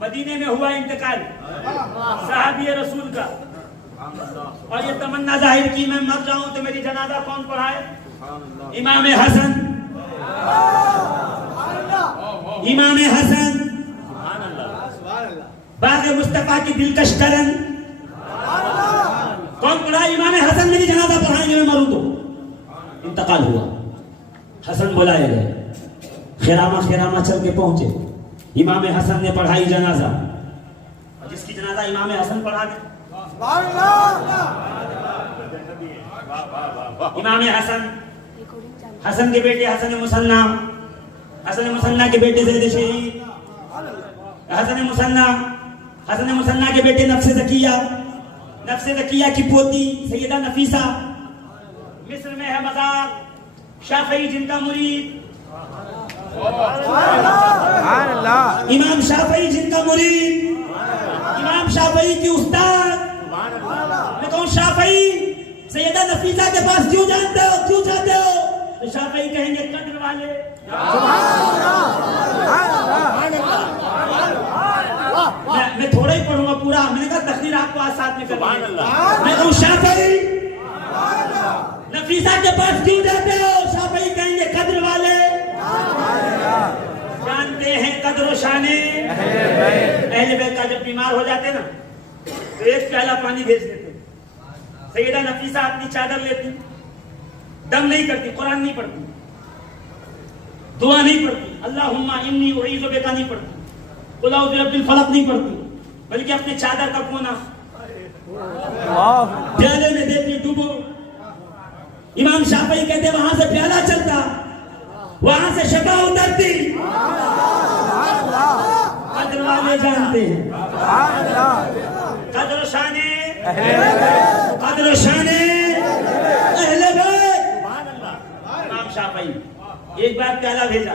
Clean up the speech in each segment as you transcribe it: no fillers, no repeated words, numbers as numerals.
मदीने में हुआ इंतकाल साहबी रसूल का, और ये तमन्ना जाहिर की मैं मर जाऊं तो मेरी जनाजा कौन पढ़ाए? इमाम हसन, इमाम हसन बाग मुस्तफा की दिलकश करन कौन पढ़ा? इमाम हसन मेरी जनाजा पढ़ाएंगे, मैं मरूं तो। इंतकाल हुआ, हसन बुलाए गए, खिरामा खिरामा चल के पहुंचे, इमाम हसन ने पढ़ाई जनाजा, और जिसकी जनाजा इमाम हसन पढ़ा दे, इमाम हसन, हसन के बेटे हसन मुसन्ना, हसन मुसन्ना के बेटे ज़ैद शहीद, हसन मुसन्ना के बेटे नफ्स ज़किया की पोती सैयदा नफीसा, मिस्र में है मज़ार शाफई जिनका मुरीद, इमाम शाफई जिनका मुरीद, इमाम शाफई की उस्ताद। मैं कहूं शाफई सैयदा नफीसा के पास क्यों जाते हो, क्यों जाते हो? तो शाफई कहेंगे कद्र वाले। मैं थोड़ा ही पढ़ूंगा पूरा, मैंने कहा तकरीर आपको आज साथ में करनी है। मैं कहूं शाफई नफीसा के पास क्यों जाते हो? शाफई कहेंगे कद्र वाले। जानते हैं कद्र शाने अहले बैत का, जब बीमार हो जाते ना तो एक प्याला पानी भेज देते। सैयदा नफीसा अपनी चादर लेती, दम नहीं करती, कुरान नहीं पढ़ती, दुआ नहीं पढ़ती, अल्लाहुम्मा इन्नी उईज़ु बिका नहीं पढ़ती, कुल औज़ु बिरब्बिल फलक नहीं पढ़ती, बल्कि अपने चादर का कोना प्याले में देती, डूबो। इमाम शाफई कहते वहां से प्याला चलता, वहां से शफा उतरती। कद्र वाले जानते हैं, कद्र शाने अहले बैत। इमाम शाफई एक बार प्याला भेजा,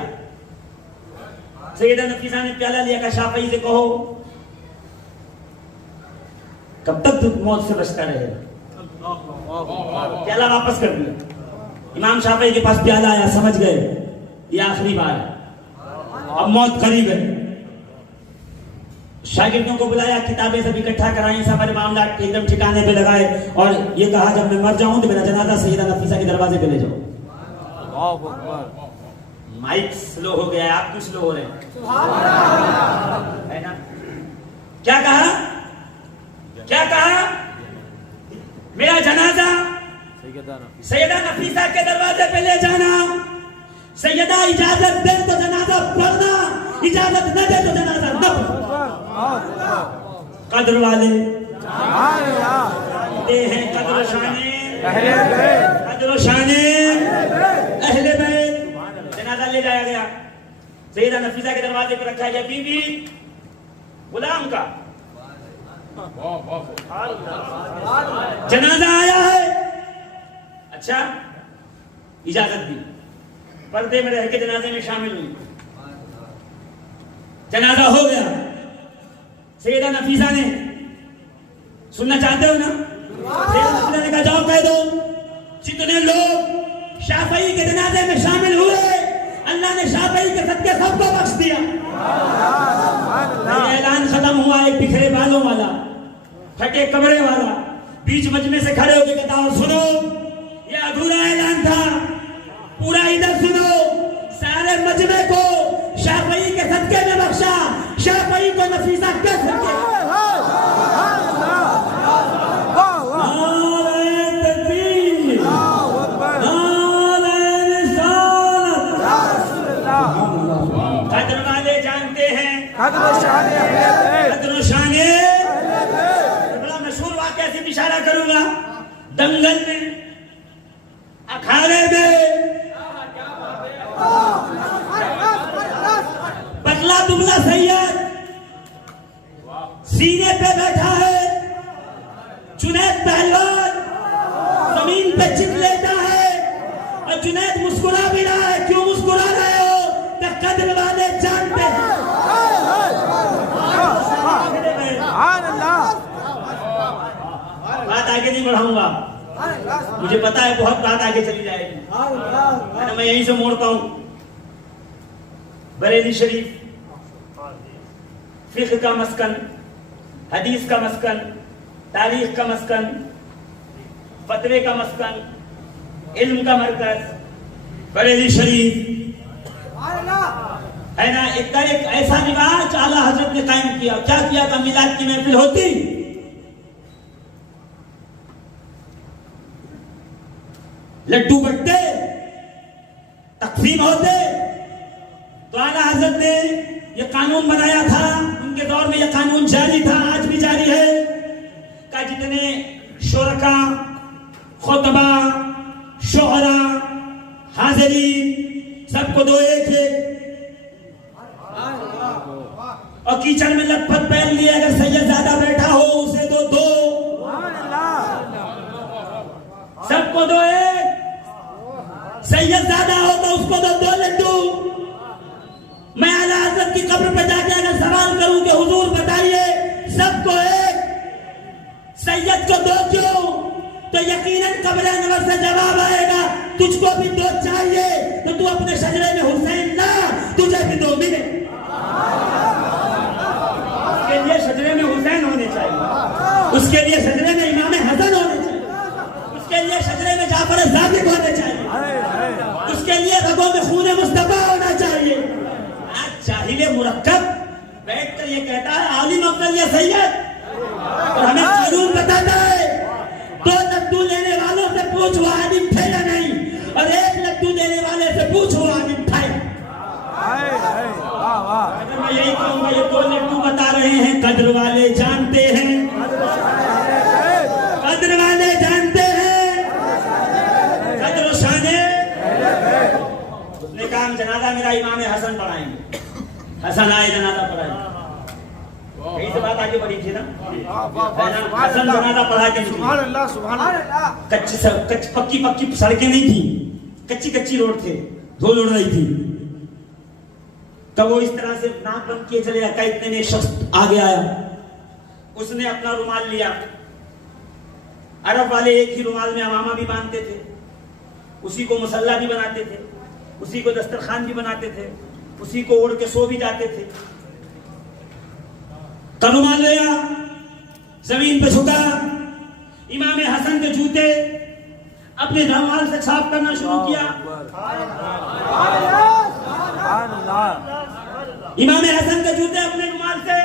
सैयदा नफीसा ने प्याला लिया, का शाफई से कहो कब तक तू मौत से बचता रहेगा? प्याला वापस कर दिया। इमाम शाफई के पास प्याला आया, समझ गए ये आखिरी बार है, अब मौत करीब है। शागिर्दों को बुलाया, किताबें सब इकट्ठा कराई, सारे मामला एकदम ठिकाने पे लगाए, और ये कहा जब मैं मर जाऊं तो मेरा जनाजा सैयदा नफीसा के दरवाजे पे ले जाओ। माइक स्लो हो गया है, आप क्यों स्लो हो रहे हैं? है ना? क्या कहा? मेरा जनाजा सैयदा नफीसा के दरवाजे पे ले जाना। सैयदा इजाजत दे तो जनाजा पढ़ना, इजाजत न दे तो जनाजा न पढ़ना। कद्र वाले दे हैं, कद्र शाने अहले बैत। जनाजा ले जाया गया, सैयदा नफीसा के दरवाजे पे रखा गया, बीवी गुलाम का जनाजा आया है। अच्छा, इजाजत दी, पर्दे में रह के जनाजे में शामिल हुई, जनाजा हो गया। सैयदा नफीसा ने, सुनना चाहते हो ना? सैयदा नफीसा ने कहा जाओ कह दो जितने लोग शाफई के जनाजे में शामिल हुए, अल्लाह ने शाफई के सदके सबको बख्श दिया। ऐलान खत्म हुआ, एक बिखरे बालों वाला, फटे कमरे वाला बीच मजमे से खड़े होकर कहता हूं सुनो, ये अधूरा ऐलान था, पूरा इधर सुनो। सारे मजमे को शाफई के सदके में बख्शा, शाफई को नफीसा कह सके। कद्र वाले जानते हैं, कद्र शाने। बड़ा मशहूर वाक़या से इशारा करूंगा, दंगल में, अखाड़े में पतला दुबला सैयद सीने पे बैठा है, जुनैद पहलवान जमीन पे चित लेता है, और जुनैद मुस्कुरा भी रहा है। क्यों मुस्कुरा रहे हो? तो कद्र वाले जानते हैं। बात आगे नहीं बढ़ाऊंगा, मुझे पता है बहुत बात आगे चली जाएगी, मैं यहीं से मोड़ता हूं। बरेली शरीफ फिक्र का मस्कन, हदीस का मस्कन, तारीख का मस्कन, फतवे का मस्कन, इल्म का मरकज बरेली शरीफ है ना। एक ऐसा रिवाज आला हजरत ने कायम किया। क्या किया था? मिलाद की महफिल होती, लड्डू बटते, तकसीम होते, तो आला हजरत ने यह कानून बनाया था। उनके दौर में यह कानून जारी था, आज भी जारी है, का जितने शुरका, खुतबा, शोहरा, हाजिरीन सबको दो एक और कीचड़ में लथपथ पहन लिए। अगर सैयदजादा बैठा हो उसे दो दो, सबको दो एक। सैयदजादा हो तो उसको दो दो लड्डू। मैं आला हज़रत की कब्र पे जाके अगर सवाल करूं कि हुजूर बताइए सबको एक, सैयद को दो क्यों, तो यकीनन कब्र अनवर से जवाब आएगा तुझको भी दो चाहिए तो तू अपने शजरे में हुसैन ना, तुझे भी दो मिले। उसके लिए शजरे में हुसैन होने चाहिए, उसके लिए शजरे में इमाम हसन होने चाहिए, उसके लिए शजरे में जाफर ज़ाकिर होने चाहिए, उसके लिए रगों में खून मुस्तफा होना चाहिए। आज जाहिले मुरक्कब बैठकर ये कहता है आलिम अफजल या सैयद, और हमें कानून बताता है दो लड्डू लेने वालों से पूछ वो आलिम थे या नहीं, और एक लड्डू देने वाले से पूछ वो आलिम था। अगर मैं यही कहूँगा ये दो लड्डू बता रहे हैं, कद्र वाले जानते हैं, कद्र वाले जानते हैं, कद्र शाने। उसने कहा जनाजा मेरा इमाम हसन पढ़ाएंगे। हसन आए, जनाजा पढ़ाएंगे। यही से बात आगे बढ़ी थी ना। हसन जनाजा पढ़ा के कच्ची पक्की सड़कें नहीं थी, कच्ची कच्ची रोड थे, धूल उड़ रही थी। तब वो इस तरह से नाक बंद किए चले जाता। इतने में एक शख्स आगे आया, उसने अपना रुमाल लिया। अरब वाले एक ही रुमाल में अमामा भी बांधते थे, उसी को मुसल्ला भी बनाते थे, उसी को दस्तरखान भी बनाते थे, उसी को ओढ़ के सो भी जाते थे। रुमाल लिया, जमीन पे झुका, इमाम हसन के जूते अपने रुमाल से साफ करना शुरू किया। इमाम हसन के जूते अपने रुमाल से।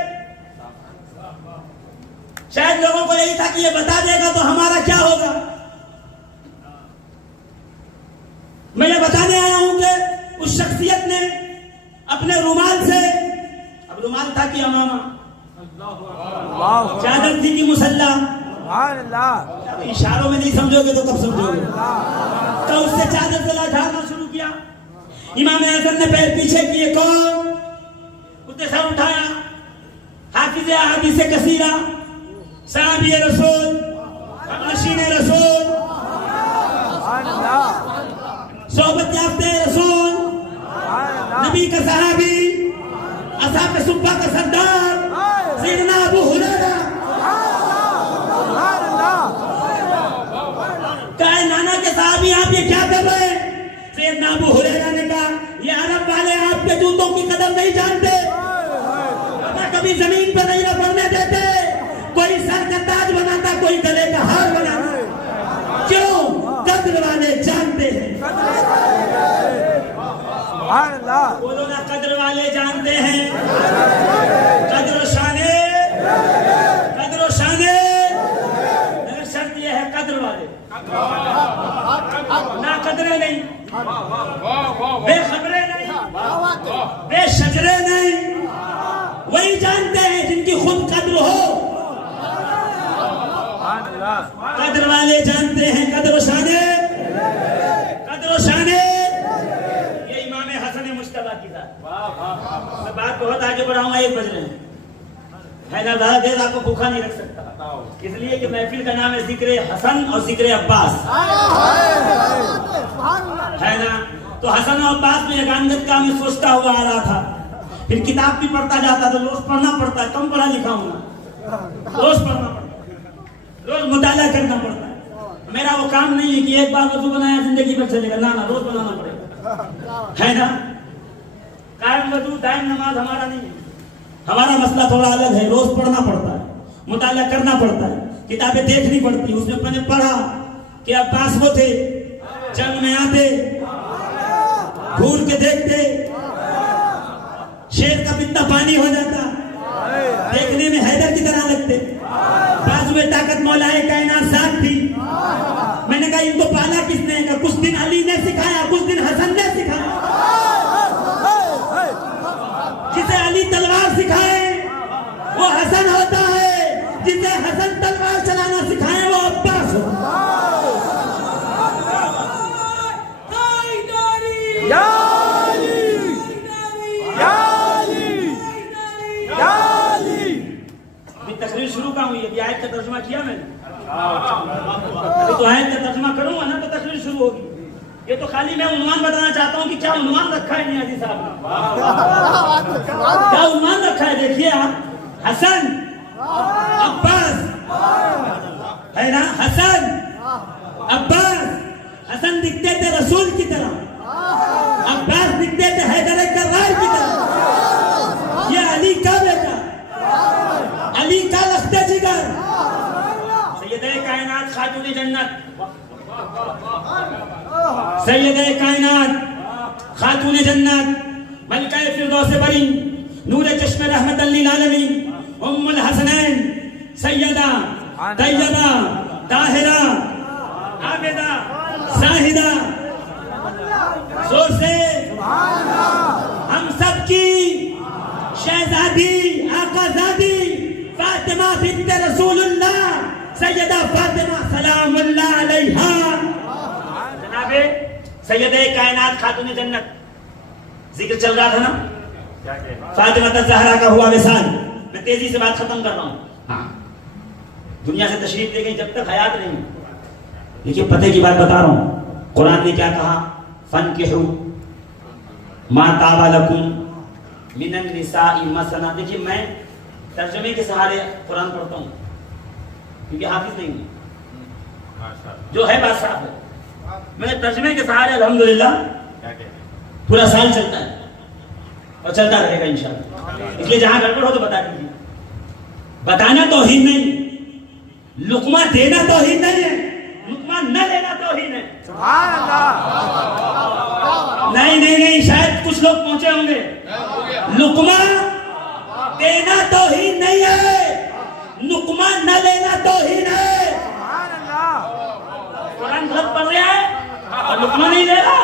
शायद लोगों को यही था कि ये बता देगा तो हमारा क्या होगा। मैं ये बताने आया हूं कि उस शख्सियत ने अपने रुमाल से, अब रुमाल था कि अमामा, चादर थी कि मुसल्ला, इशारों में नहीं समझोगे तो कब समझोगे। तो उससे चादर से झाड़ना शुरू किया। इमाम हसन ने पैर पीछे किए, कौन? उसने सर उठाया। हाफिज अहादीस कसीरा, साहबी रसूल, नशीन रसूल, सोबत याफ्ते रसूल, नबी का सहाबी, असहाब सुब्बा का सरदार सैयदना अबू हुरैरा। कहा नाना के साहबी आप ये क्या कर रहे हैं? सैयदना अबू हुरैरा ने कहा ये अरब वाले आपके जूतों की कदर नहीं जानते, कभी जमीन पर नहीं रखने देते, कोई सर का ताज बनाता, कोई गले का हार बनाता। क्यों? कद्र वाले जानते हैं। बोलो ना, कद्र वाले जानते हैं। कद्र शाने, कद्र शाने। मगर शर्त यह है कद्र वाले ना कदरे नहीं, बेखबरे नहीं, बेशजरे नहीं, वही जानते हैं जिनकी खुद कद्र हो। कद्र वाले जानते हैं, कद्र शाने, कद्र शाने। ये इमाम हसन मुश्तबा की बात। मैं बात बहुत आगे बढ़ाऊंगा, 1 बज रहे हैं, है ना। ज्यादा देर आपको भूखा नहीं रख सकता, इसलिए कि महफिल का नाम है जिक्र हसन और जिक्र अब्बास, है ना। तो हसन और अब्बास में यगानत का मैं सोचता हुआ आ रहा था, फिर किताब भी पढ़ता जाता था। रोज पढ़ना पड़ता है, कम पढ़ा लिखा हूं ना, रोज पढ़ना पड़ता है, रोज मुताला करना पड़ता है। मेरा वो काम नहीं है कि एक बार वजू बनाया जिंदगी भर चलेगा, ना ना, रोज बनाना पड़ेगा, है ना। कायम वजू दायम नमाज हमारा नहीं है। हमारा मसला थोड़ा अलग है, रोज पढ़ना पड़ता है, मुताला करना पड़ता है, किताबें देखनी पड़ती है। उसमें मैंने पढ़ा कि अब्बास वो थे, जंग में आते, घूर के देखते, शेर का पित्ता पानी हो जाता, देखने में हैदर की तरह लगते, बाजू में ताकत मौलाए कायनात साथ थी। मैंने कहा इनको पाला किसने? कहा कुछ दिन अली ने सिखाया, कुछ दिन हसन ने सिखाया। जिसे अली तलवार सिखाए वो हसन होता है, जिसे हसन तलवार चलाना सिखाए वो अब्बास होता है। अभी तकरीर शुरू का हुई, अभी आयत का तर्जुमा किया मैंने। अभी तो आयत का तर्जुमा करूंगा ना तो तकरीर शुरू होगी। ये तो खाली मैं उन्वान बताना चाहता हूँ कि क्या उन्वान रखा है नियाजी साहब ने, क्या उन्वान रखा है। देखिए आप, हसन अब्बास है ना, हसन अब्बास। हसन दिखते थे रसूल की तरह, अब्बास दिखते थे हैदर कर्रार की तरह। ये अली का बेटा, अली का लख्ते जिगर, सैयदे कायनात खातून जन्नत, सैयदे कायनात खातून जन्नत, मलकाए फिरदौस बरी, नूरे चश्मे रहमत लिल आलमीन, उम्मुल हसनैन, सैयदा तैयबा ताहिरा आबिदा साहिदा। जोर से हम सब की शहजादी आकाजादी फातिमा बिन्त रसूलुल्लाह सैयदा फातिमा सलामुल्लाह अलैहा, जनाबे सैयदे कायनात खातून जन्नत। जिक्र चल रहा था ना फातिमा ज़हरा का हुआ विसाल। मैं तेजी से बात खत्म कर रहा हूँ। हाँ, दुनिया से तशरीफ ले गई, जब तक हयात नहीं। देखिए पते की बात बता रहा हूँ, कुरान ने क्या कहा, फनकिहू मा ताबा लकुम मिनन निसाई मसना। देखिए मैं तर्जुमे के सहारे कुरान पढ़ता हूँ क्योंकि हाफिज नहीं हूँ, जो है बात साफ है। मैं तर्जुमे के सहारे अल्हम्दुलिल्लाह पूरा साल चलता है और चलता रहेगा इंशाअल्लाह। इसलिए जहां गड़बड़ हो तो बता दीजिए। बताना तौहीन नहीं, लुकमा देना तौहीन नहीं है, लुकमा न लेना तौहीन है। सुभान अल्लाह। नहीं नहीं नहीं, शायद कुछ लोग पहुंचे होंगे। लुकमा देना तौहीन नहीं है, लुकमा न लेना तौहीन है। सुभान अल्लाह। कुरान गलत पढ़ रहा है और लुकमा नहीं ले रहा,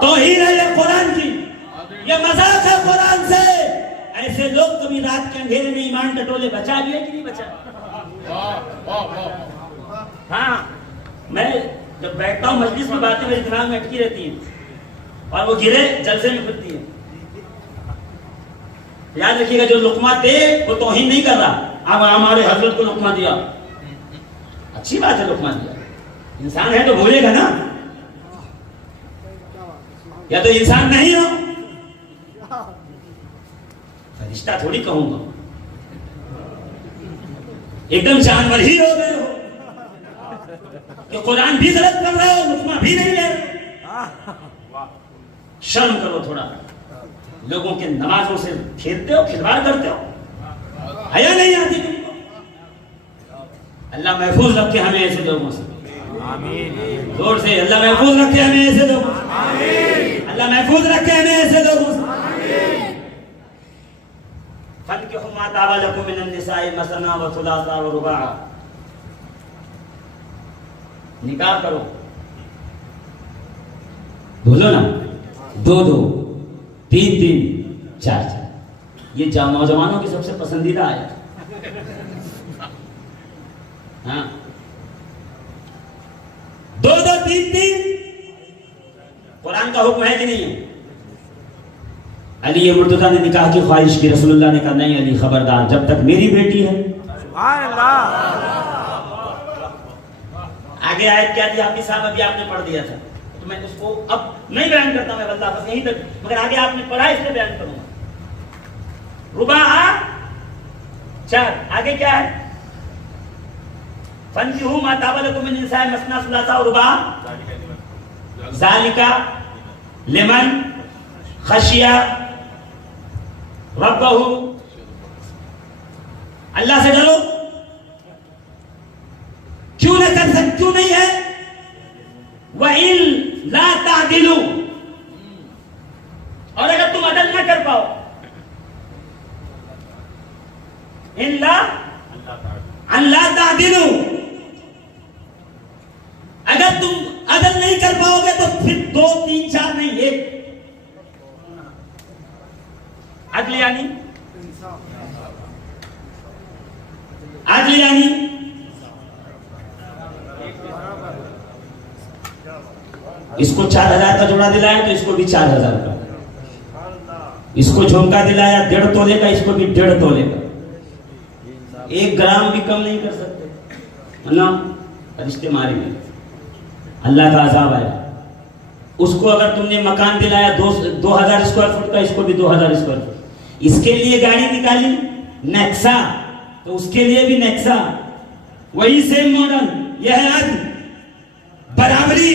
तौहीन है ये कुरान की, ये मजाक है कुरान से। ऐसे लोग कभी रात के अंधेरे में ईमान टटोले बचा लिए कि नहीं बचा? हाँ, मैं जब बैठता हूँ मजलिस में बातें मेरे दिमाग में अटकी रहती हैं और वो गिरे जलसे में खुलती है। याद रखिएगा, जो लुकमा दे वो तौहीन नहीं कर रहा। अब हमारे हजरत को लुकमा दिया, अच्छी बात है, लुकमा दिया, इंसान है तो भूलेगा ना, या तो इंसान नहीं हो, फरिश्ता थोड़ी कहूंगा, एकदम जानवर ही हो गए हो कि कुरान भी गलत पढ़ रहे हो, लुकमा भी नहीं ले रहे। शर्म करो थोड़ा, लोगों के नमाजों से खेलते हो, खिलवाड़ करते हो, हया नहीं आती तुमको। अल्लाह महफूज रखे हमें ऐसे लोगों से, आमीन। जोर से अल्लाह महफूज रखे हमें ऐसे लोगों से, आमीन। अल्लाह महफूज रखे हमें ऐसे लोगों से, आमीन। फनकिहू मा ताबा लकुम मिनन निसाई मसना व सुलासा व रुबा। निकाह करो, बोलो ना, 2-2, 3-3, 4-4। ये नौजवानों की सबसे पसंदीदा आयत। हाँ, 2-2, 3-3 कुरान का हुक्म है कि नहीं है? अली मुर्तजा ने निकाह की ख्वाहिश की, रसूलुल्लाह ने कहा नहीं अली खबरदार, जब तक मेरी बेटी है। सुभान अल्लाह। आगे आयत क्या थी हाफिज साहब, अभी आपने पढ़ दिया था तो मैं उसको अब नहीं बयान करता, मैं बल्ला बस यहीं तक, मगर आगे आपने पढ़ा इसलिए बयान करूंगा। रुबा 4, आगे क्या है? फनकिहू मा ताबा लकुम मिन निसाई मसना सुलासा व रुबा ज़ालिका लिमन खशिया रब्बहू, अल्लाह से डरो। क्यों न कर सकते, क्यों नहीं है? वइन ला तादिलू, और अगर तुम अदल न कर पाओ, इल्ला अल्लाह तादिलू, अगर तुम अदल नहीं कर पाओगे तो फिर 2 3 4 नहीं, 1 अदल यानी इसको 4000 का जोड़ा दिलाया तो इसको भी 4000 का, इसको झुमका दिलाया 1.5 तोले का, इसको भी 1.5 तोले का, 1 ग्राम भी कम नहीं कर सकते, है ना? रिश्ते मारेंगे, अल्लाह का अजाब आएगा। उसको अगर तुमने मकान दिलाया 2000 स्क्वायर फुट का, इसको भी 2000 स्क्वायर फुट, इसके लिए गाड़ी निकाली नेक्सा, तो उसके लिए भी नेक्सा, वही सेम मॉडल। यह है अदल, बराबरी।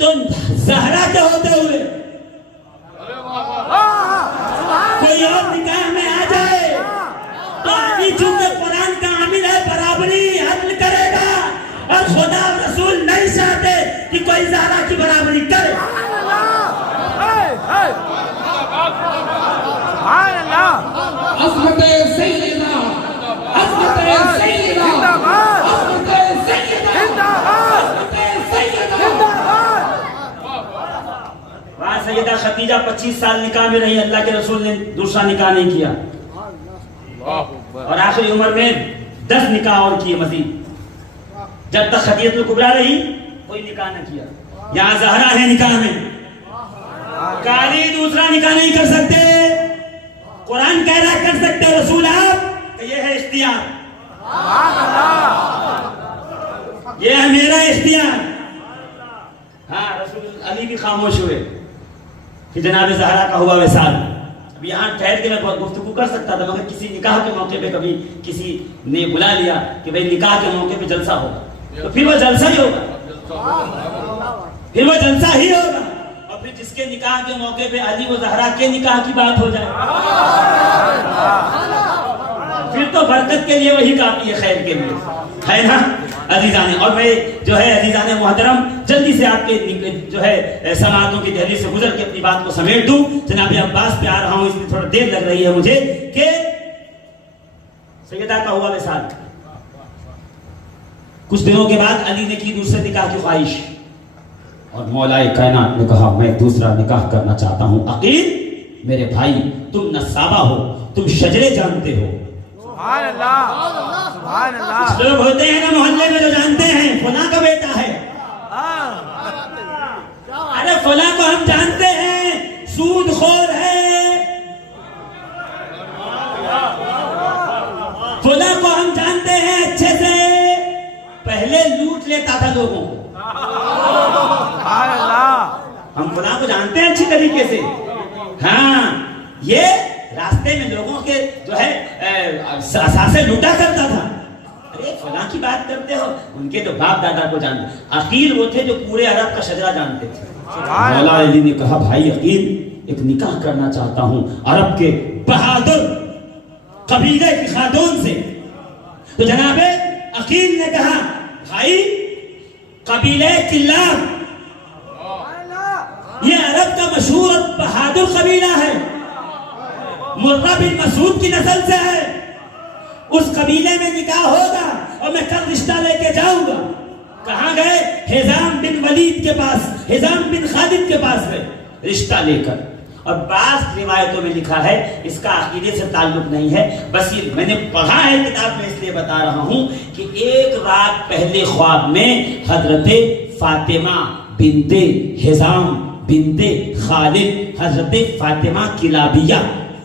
तो ज़हरा के होते हुए कोई और निकाह में आ जाए तो आदमी चूंकि कुरान का आमिल है, बराबरी अदल करेगा, और खुदा और रसूल नहीं चाहते कि कोई ज़हरा की बराबरी करे। सैयदा खदीजा 25 साल निकाह में रही, अल्लाह के रसूल ने दूसरा निकाह नहीं किया, और आखिरी उम्र में 10 निकाह और किए मजीद। जब तक खदीजतुल कुबरा रही कोई निकाह न किया। यहाँ ज़हरा है निकाह में, काली दूसरा निकाह नहीं कर सकते। कुरान कह रहा कर सकते, रसूल आप, ये है इख्तियार, ये है मेरा इख्तियार। हाँ, रसूल अली भी खामोश हुए कि जनाब ज़हरा का हुआ विसाल। अब यहाँ ठहर के मैं बहुत गुफ्तगू कर सकता था, मगर किसी निकाह के मौके पे कभी किसी ने बुला लिया कि भाई निकाह के मौके पे जलसा होगा, तो फिर वह जलसा ही होगा, फिर वह जलसा ही होगा। और फिर जिसके निकाह के मौके पे अली व ज़हरा के निकाह की बात हो जाए, फिर तो बरकत के लिए वही काफी है, खैर के लिए, है ना अजीजाने। और मैं जो है अजीजाने मोहतरम, जल्दी से आपके जो है समातों की दहलीज से गुजर के अपनी बात को समेट दूं। जनाब अब्बास पे आ रहा हूं, इसमें थोड़ा देर लग रही है मुझे, कि सैयदा का हुआ विसाल, कुछ दिनों के बाद अली ने की दूसरे निकाह की ख्वाहिश, और मौलाए कायनात ने कहा मैं दूसरा निकाह करना चाहता हूं। अकील मेरे भाई, तुम नसाबा हो, तुम शजरे जानते हो। लोग होते हैं ना मोहल्ले में जो जानते हैं फला का बेटा है, अरे फला को हम जानते हैं सूदखोर है, फला को हम जानते हैं अच्छे से पहले लूट लेता था लोगों को, हम फला को जानते हैं अच्छी तरीके से। हाँ, ये रास्ते में लोगों के जो है असासे लूटा करता था। अरे फला की बात करते हो, उनके तो बाप दादा को जानते। अकील वो थे जो पूरे अरब का शजरा जानते थे। मौला अली ने कहा भाई अकील, एक निकाह करना चाहता हूं अरब के बहादुर कबीले की खातून से। तो जनाबे अकील ने कहा भाई कबीले किल्लाब, ये अरब का मशहूर बहादुर कबीला है, मुर्रा बिन मसूद की नस्ल से है, उस कबीले में निकाह होगा और मैं कल रिश्ता लेके जाऊंगा। कहां गए? हिजाम बिन वलीद के पास, हिजाम बिन खालिद के पास गए रिश्ता लेकर। और बास रिवायतों में लिखा है, इसका अकीदे से ताल्लुक नहीं है, बस ये मैंने पढ़ा है किताब में, इसलिए बता रहा हूं कि एक रात पहले ख्वाब में हजरते फातिमा बिनते हिजाम बिनते खालिद, हजरते फातिमा किलाबिया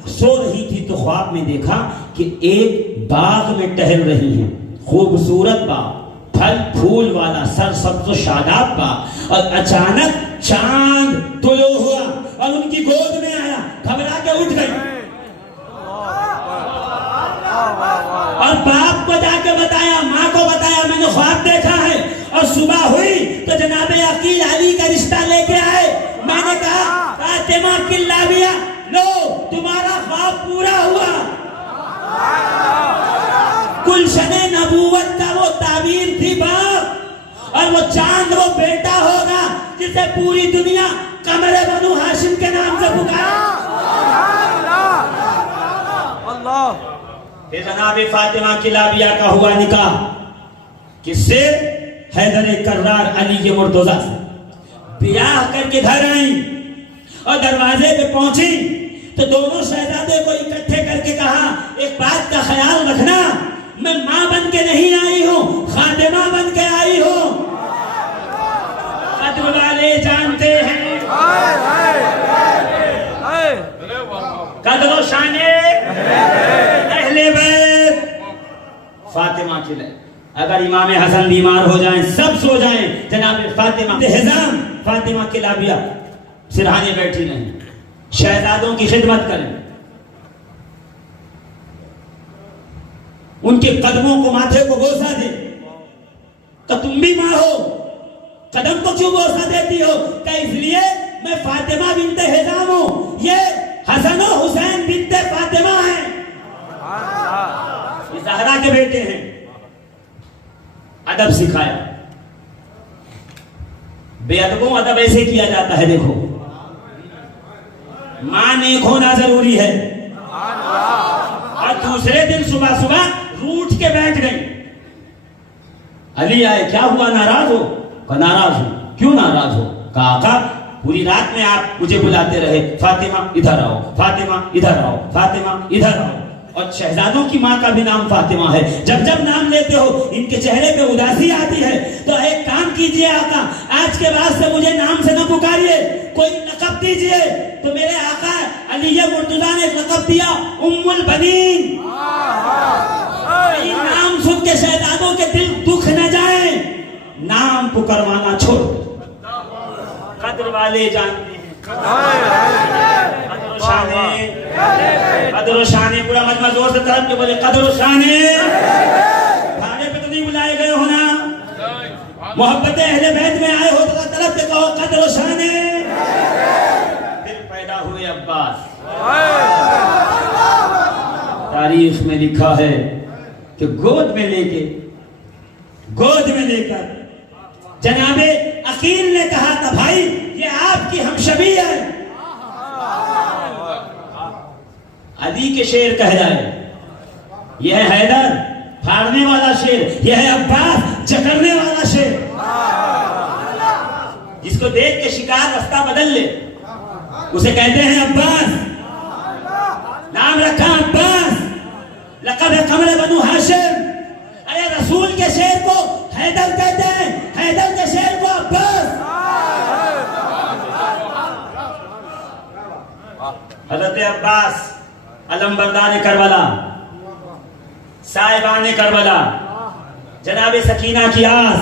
सो रही थी, तो ख्वाब में देखा कि एक बाग में टहल रही हैं, खूबसूरत बाग, फल फूल वाला, सरसब्ज़ शादाब बाग, और अचानक चांद तुलू हुआ और उनकी गोद में आया, घबरा के उठ गई और बाप को जाके बताया, माँ को बताया मैंने ख्वाब देखा है। और सुबह हुई तो जनाबे अकील अली का रिश्ता लेके आए। मैंने कहा फातिमा किल्लाबिया लो, तुम्हारा ख्वाब पूरा हुआ। गुलशने नबूवत का वो ताबीर थी बाप, और वो चांद वो बेटा होगा जिसे पूरी दुनिया कमरे बनु हाशिम के नाम से पुकारे। फिर जनाब फातिमा की लाबिया का हुआ निकाह किससे? हैदर कर्रार अली के मुर्तजा से। ब्याह करके घर आई और दरवाजे पे पहुंची तो दोनों शहजादे को इकट्ठे करके कहा, एक बात का ख्याल रखना, मैं मां बन के नहीं आई हूं, खातिमा बन के आई हूं। कद्र वाले जानते हैं कद्र शाने अहले बैत। फातिमा की ले, अगर इमाम हसन बीमार हो जाएं, सब सो जाएं, जनाब फातिमा हिजाम फातिमा की लाबिया सिरहाने बैठी नहीं, शहजादों की खिदमत करें, उनके कदमों को माथे को बोसा दे। तो तुम भी मां हो, कदम को क्यों बोसा देती हो? क्या इसलिए मैं फातिमा बिनते हिजाम हूं, ये हसन और हुसैन बिनते फातिमा है, ये ज़हरा के बेटे हैं। अदब सिखाया, बेअदबों अदब ऐसे किया जाता है। देखो, मां नेक होना जरूरी है, और दूसरे दिन सुबह सुबह रूठ के बैठ गई। अली आए, क्या हुआ, नाराज हो? नाराज हो। क्यों नाराज हो? कहा आका, पूरी रात में आप मुझे बुलाते रहे, फातिमा इधर आओ, फातिमा इधर आओ, फातिमा इधर आओ, और शहजादों की मां का भी नाम फातिमा है। जब जब नाम लेते हो इनके चेहरे पे उदासी आती है। तो एक काम कीजिए आका, आज के बाद से मुझे नाम से न पुकारिए, कोई लक़ब दीजिए। तो मेरे आका अली मुर्तजा ने लक़ब दिया उम्मुल बनीन। नाम सुन के शहजादों के दिल दुख न जाए, नाम पुकारवाना छोड़। कद्र वाले जानते हैं, कद्र शाने, पूरा मजमा जोर से तरफ के बोले कद्र शाने। खाने पे तो नहीं बुलाए गए हो ना, मोहब्बत अहले बैत में आए हो तो तरफ के कहो कद्र शाने। फिर पैदा हुए अब्बास। तारीख में लिखा है कि गोद में लेकर जनाबे अकील ने कहा था, भाई ये आपकी हमशबी है। अली के शेर कह जाए, यह है हैदर फाड़ने वाला शेर, यह है अब्बास जकड़ने वाला शेर। जिसको देख के शिकार रास्ता बदल ले उसे कहते हैं अब्बास। नाम रखा अब्बास, लक़ब है कमरे बनु हाशिम। अरे रसूल के शेर को हैदर कहते हैं, हैदर के शेर को अब्बास। हज़रत अब्बास अलमबरदार करबला, साहिबान करबला, जनाब सकीना की आस।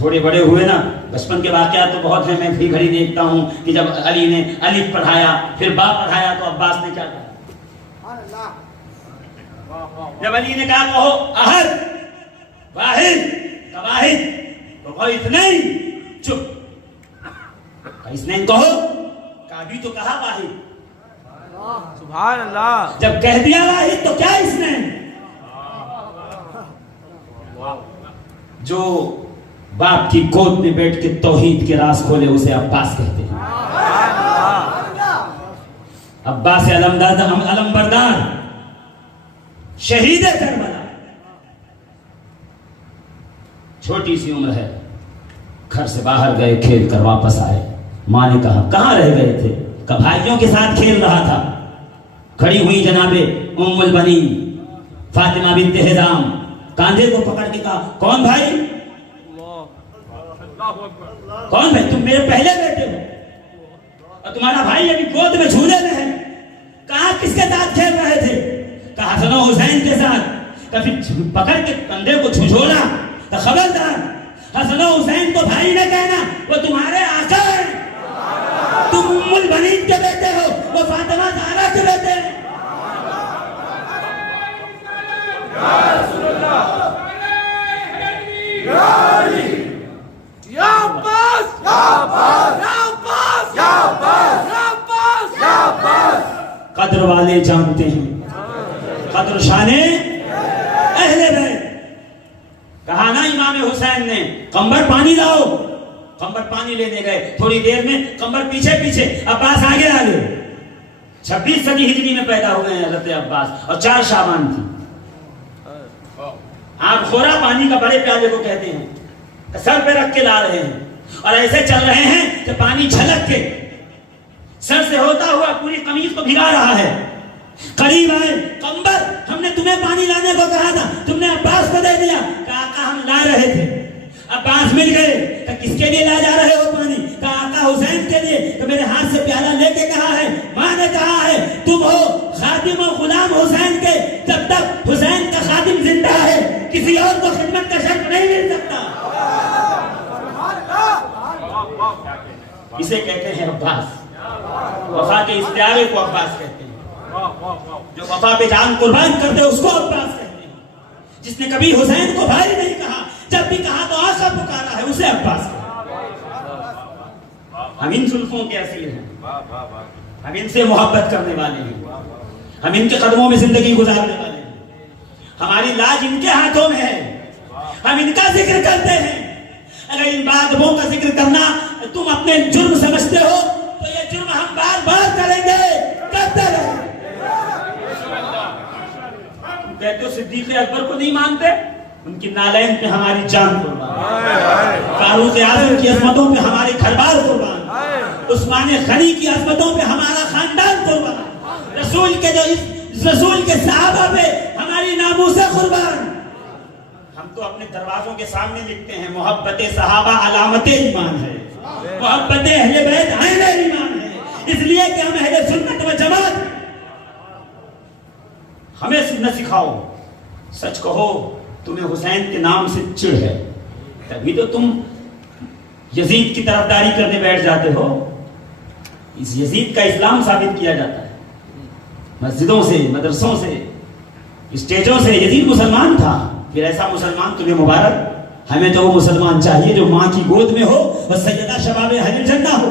थोड़े बड़े हुए ना, बचपन के वाक़यात तो बहुत हैं। मैं भी घड़ी देखता हूं कि जब अली ने अलिफ पढ़ाया, फिर बा पढ़ाया, तो अब्बास ने क्या कहा? जब अली ने कहा कहो अहद वाहिद कवाहिद, तो कहो इत्नैन, चुप। इत्नैन कहो, काबी तो कहा वाहिद। सुभान अल्लाह। जब कह दिया वाहिद तो क्या इत्नैन? जो बाप की गोद में बैठ के तौहीद के राज खोले उसे अब्बास कहते हैं। अब्बास अलमबरदार शहीद करबला। छोटी सी उम्र है, घर से बाहर गए, खेल कर वापस आए। मां ने कहा कहां रह गए थे? कहा भाइयों के साथ खेल रहा था। खड़ी हुई जनाबे उम्मुल बनीन फातिमा बिन्ते हिजाम, कांधे को पकड़ के कहा कौन भाई? कौन भाई? तुम मेरे पहले बेटे हो और तुम्हारा भाई अभी गोद में झूले में है। कहा किसके साथ खेल रहे थे? कहा हसन और हुसैन के साथ। कभी पकड़ के कंधे को झुझोला तो खबरदार, हसन और हुसैन को भाई ने कहना, वो तुम्हारे आका है। तुम उम्मुल बनीन के बेटे हो, वो फातिमा ज़हरा के बेटे हैं। या रसूलल्लाह, या अली, या अब्बास, या अब्बास, या अब्बास, कद्र वाले जानते हैं। कद्र शाने अहले बैत। कहा ना इमाम हुसैन ने, कंबर पानी लाओ। कंबर पानी लेने गए, थोड़ी देर में कंबर पीछे पीछे, अब्बास आगे आगे। 26 सदी हिजरी में पैदा हो गए हजरत अब्बास और 4 शाबान थी। आप खोरा पानी का बड़े प्याले को कहते हैं, सर पे रख के ला रहे हैं और ऐसे चल रहे हैं कि पानी झलक के सर से होता हुआ पूरी कमीज को भिगा रहा है। करीब आए, कंबर हमने तुम्हें पानी लाने को कहा था, तुमने अब्बास को दे दिया। कहा हम ला रहे थे। अब्बास मिल गए, तो किसके लिए ला जा रहे हो पानी? कहा आका हुसैन के लिए। तो मेरे हाथ से प्याला लेके कहा है, माँ ने कहा है तुम हो खादिम और गुलाम हुसैन के, जब तक हुसैन का खादिम जिंदा है किसी और को खिदमत का शर्त नहीं मिल सकता। इसे कहते हैं अब्बास। वफा के इस प्यारे को अब्बास कहते हैं। जो वफा पे जान कुर्बान कर दे उसको अब्बास कहते हैं। जिसने कभी हुसैन को भाई नहीं कहा, जब भी कहा तो आका पुकारा है, उसे अब्बास कहते हैं। हम इन जुल्फों के असीर हैं, हम इनसे मोहब्बत करने वाले हैं, हम इनके कदमों में जिंदगी गुजारने वाले हैं। हमारी लाज इनके हाथों में है, हम इनका जिक्र करते हैं। अगर इन बादबों का जिक्र करना तुम अपने जुर्म समझते हो तो ये जुर्म हम बार बार करेंगे, करते रहेंगे। तुम कहते हो सिद्दीक अकबर को नहीं मानते, उनकी नालैन पे हमारी जान कुर्बान, फारूक आजम की अजमतों पे हमारे घरबार कुर्बान, उस्मान गनी की अजमतों पे हमारा खानदान कुर्बान, रसूल के जो रसूल के सहाबा पे हमारी नामूसे कुर्बान। हम तो अपने दरवाजों के सामने लिखते हैं, मोहब्बत सहाबा अलामत ईमान है, मोहब्बत अहले बैत आईने ईमान है। इसलिए कि हम अहले सुन्नत व जमात। हमें न सिखाओ, सच कहो तुम्हें हुसैन के नाम से चिढ़ है, तभी तो तुम यजीद की तरफदारी करने बैठ जाते हो। इस यजीद का इस्लाम साबित किया जाता है मस्जिदों से, मदरसों से, स्टेजों से। यजीद मुसलमान था, फिर ऐसा मुसलमान तुम्हें मुबारक। हमें तो वो मुसलमान चाहिए जो माँ की गोद में हो और सैयदा शबाब अहले जन्नह हो।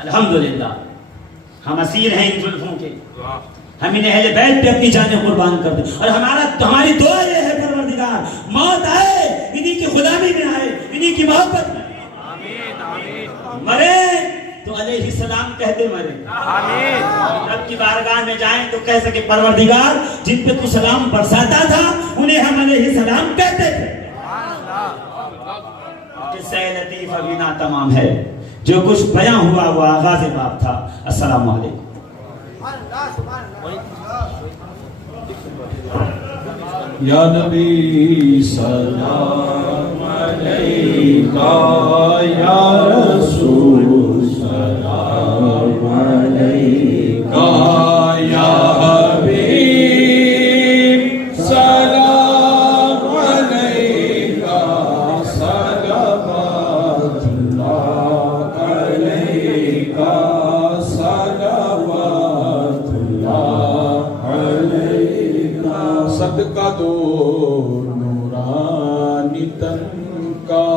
अल्हम्दुलिल्लाह हम असीर हैं इन जुल्फों के। हम इन्हें अहले बैत पे अपनी जानें कुर्बान कर दें। और हमारी दुआ ये है परवरदिगार, मौत आए इन्हीं की गुलामी में आए, इन्हीं की मोहब्बत में मरे तो अलैहिस्सलाम कहते मरे। रब की बारगाह में जाएं तो कह सके परवरदिगार जिन पे तू सलाम बरसाता था उन्हें हम अलैहिस्सलाम कहते थे। किस्सा लतीफ अभी ना तमाम है, जो कुछ बयां हुआ वो आगाज़ बाब था। अस्सलाम वालेकुम। या नबी सलाम अलैका, या रसूल सलाम अलैका, या हबीब सलाम अलैका, सलावतुल्लाह अलैका, सलावतुल्लाह अलैका। सदका दो नूरानी तन का,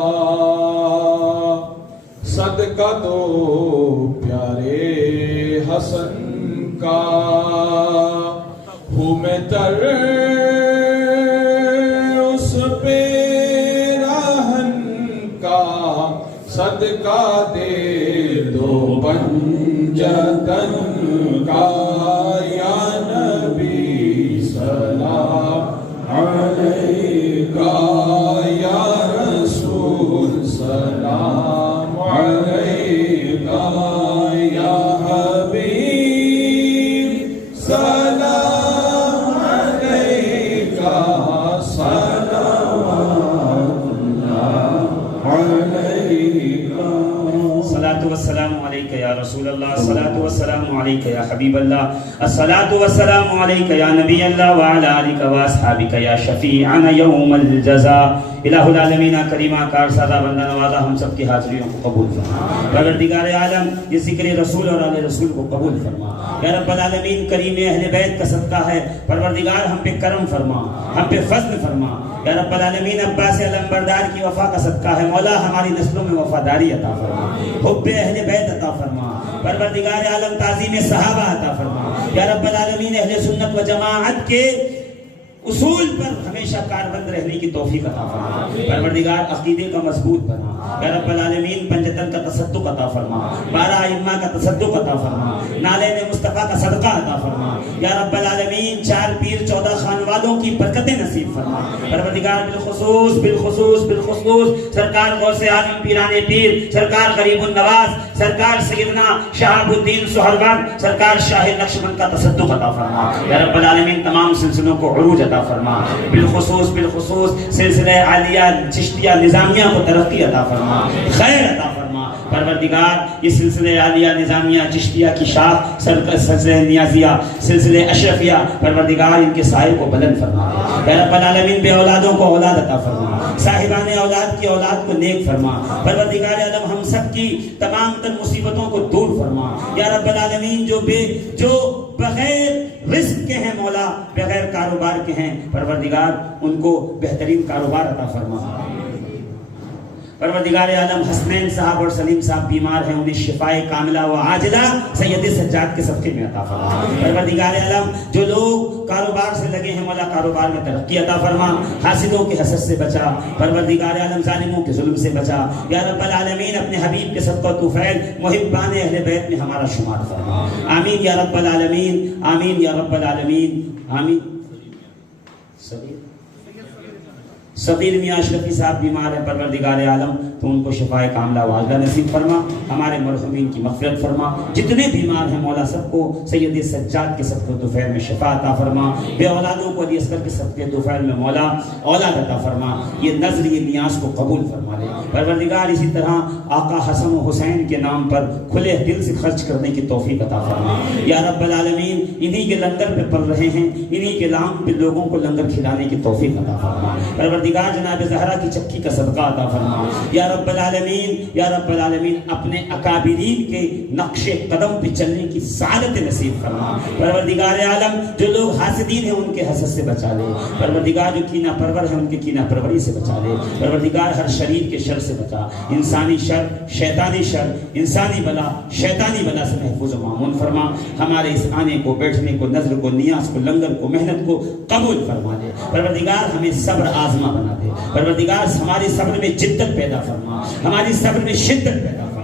सदका दो प्यारे हसन का, हूँ मैं तर उस पे रहन का, सदका दे दो पंजतन का, या नबी सलाम अलैका, या रसूल सलाम अलैका, या हबीब सलाम अलैका, सलावतुल्लाह अलैका। सलातु वस्सलामु अलैका या रसूल अल्लाह, सलातु वस्सलामु अलैका या हबीब अल्लाह, अस्सलातु वस्सलामु अलैका या नबी अल्लाह व अला आलिका व अस्हाबिका या शफीअना यौमल जज़ा। इलाहुल आलमीन करीमा कार सादा बंदा नवाजा हम सब की हाजिरियों को कबूल फरमा। परवरदिगार आलम ये ज़िक्र रसूल और आले रसूल को कबूल फरमा। या रब्बल आलमीन करीम अहले बैत का सदका है, परवरदिगार हम पे करम फरमा, हम पे फज़्ल फरमा। या रब्बल आलमीन अब्बास अलंबरदार की वफा का सदका है, मौला हमारी नस्लों में वफादारी अता फरमा। हुब्ब हुब्बे अहले बैत अता फरमा। परवरदिगार आलम ताज़ीम सहाबा अता फरमा। या रब्बल आलमीन अहले सुन्नत व जमाअत के उसूल पर हमेशा कारबंद रहने की तौफीक अता फरमा। परवरदिगार अकीदे का मजबूत बना। या रब्बल आलमीन पंजतन का तसद्दुक अता फरमा, 12 इम्मा का तसद्दुक अता फरमा, नाले में मुस्तफ़ा का सदका अता फरमा। या रब्बल आलमीन 4 पीर 14 खान वालों की बरकतें नसीब फरमा। परवरदिगार बिलखुसूस सरकार गौसे आजम पीराने पीर, सरकार गरीबुन नवाज, सरकार सैयदना शहाबुद्दीन सुहरवान, सरकार शाह नक्शबंद का तसद्दुक अता फरमा। या रब्बल आलमीन तमाम सिलसिलों को उरूज अता फरमा। बिलखुसूस सिलसिले आलिया चिश्तिया निजामिया को तरक्की अता फरमा, खैर अता फरमा। परवरदिगार ये सिलसिले आलिया निजामिया चिश्तिया की शाख सिलसिले नियाजिया सिलसिले अशरफिया, परवरदिगार इनके साए को बुलंद फरमा। या रब्बल आलमीन बे औलादों को औलाद अता फरमा, साहिबाने औलाद की औलाद को नेक फरमा। परवरदिगार आलम हम सब की तमाम तर मुसीबतों को दूर फरमा। या रब्बल आलमीन जो बगैर रिस्क के हैं मौला, बगैर कारोबार के हैं, परवरदिगार उनको बेहतरीन कारोबार अता फरमा। परवरदिगार आलम हसनैन साहब और सलीम साहब बीमार हैं, उन्हें शिफाए कामिला व आजिला सैयद सज्जाद के सबके में अता फरमा। परवरदिगार आलम जो लोग कारोबार से लगे हैं मौला कारोबार में तरक्की अता फरमा, हासिदों के हसद से बचा। परवरदिगार आलम जालिमों के जुल्म से बचा। या रब्बल आलमीन अपने हबीब के सदका तुफैल मुहिब्बान अहले बैत में हमारा शुमार फरमा। आमीन या रब्बल आलमीन, आमीन या रब्बल आलमीन, आमीन। सगीर मियां अशरफी साहब बीमार है, परवरदिगार आलम तो उनको शिफाए कामला वाजला नसीब फरमा। हमारे मरहुमीन की मग़फ़िरत फरमा। जितने बीमार हैं मौला सबको सैयद सज्जाद के सबके दुफैल में शिफा अता फरमा। बे औलादों को अली असगर के सबके दुफैल में मौला औलाद अता फरमा। ये नज़र ये नियाज को कबूल फरमा ले। परवरदिगार इसी तरह आका हसन व हुसैन के नाम पर खुले दिल से खर्च करने की तौफीक अता फरमा। या रब्बल आलमीन इन्हीं के लंगर पे पल रहे हैं, इन्हीं के नाम पे लोगों को लंगर खिलाने की तौफीक अता फरमा। परवरदिगार जनाब ज़हरा की चक्की का सदका अता फरमा। या रब्बल आलमीन अपने अकाबिरीन के नक्शे कदम पे चलने की सादत नसीब फरमा। परवरदिगार आलम जो लोग हासिदीन हैं उनके हसद से बचा ले। परवरदिगार जो कीना परवर है उनके कीना परवरी से बचा ले। परवरदिगार हर शरीर के शर से बचा। इंसानी शर, शैतानी शर, इंसानी बला, शैतानी बला से महफूज व मामून फरमा। हमारे इस आने को, बैठने को, नजर को, नियाज को, लंगर को, मेहनत को कबूल फरमा ले। परवरदिगार हमें सब्र आजमा बना दे। परवरदिगार हमारे सब्र में जिद्दत पैदा फरमा, हमारी सब्र में शिद्दत पैदा फरमा।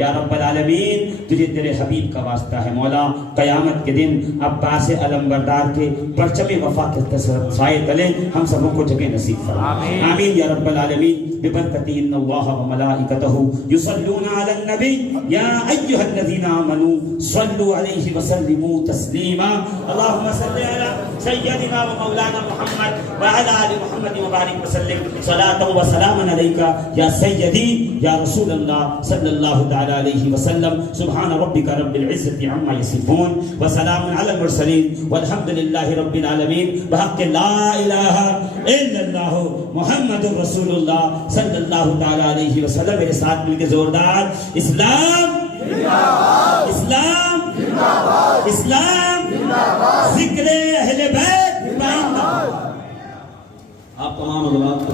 या रब्बल आलमीन तुझे तेरे हबीब का वास्ता है मौला, क़यामत के दिन अब्बास अलमबरदार के परचम वफा के साए तले हम सबों को जगह नसीब फरमा। आमीन या रब्बल आलमीन। बिबरकती इन्नल्लाह व मलाइकतहु युसल्लूना अलन नबी या अय्युहल्लज़ीना आमनू सल्लु अलैहि व सल्लिमू तस्लीमा। अल्लाहुम्मा सल्लि अला सय्यदिना व मौलाना मुहम्मद व अला आलि मुहम्मद व बारिक व सल्लिम सलातन व सलामन अलैका या सय्यदी या रसूलल्लाह सल्लल्लाहु तआला अलैहि व सल्लम। सुब्हान रब्बिका रब्बिल इज्जति अम्मा यसिफून व सलामुन अलल मुरसलीन वल्हम्दुलिल्लाहि रब्बिल आलमीन। बहक़ ला इलाहा इल्लल्लाह मुहम्मदुर रसूलुल्लाह सल्लल्लाहु तआला अलैहि व सल्लम। मेरे साथ मिलकर जोरदार इस्लाम जिंदाबाद, इस्लाम जिंदाबाद, इस्लाम जिंदाबाद, ज़िक्र अहले बैत जिंदाबाद। आप तमाम हज़रात को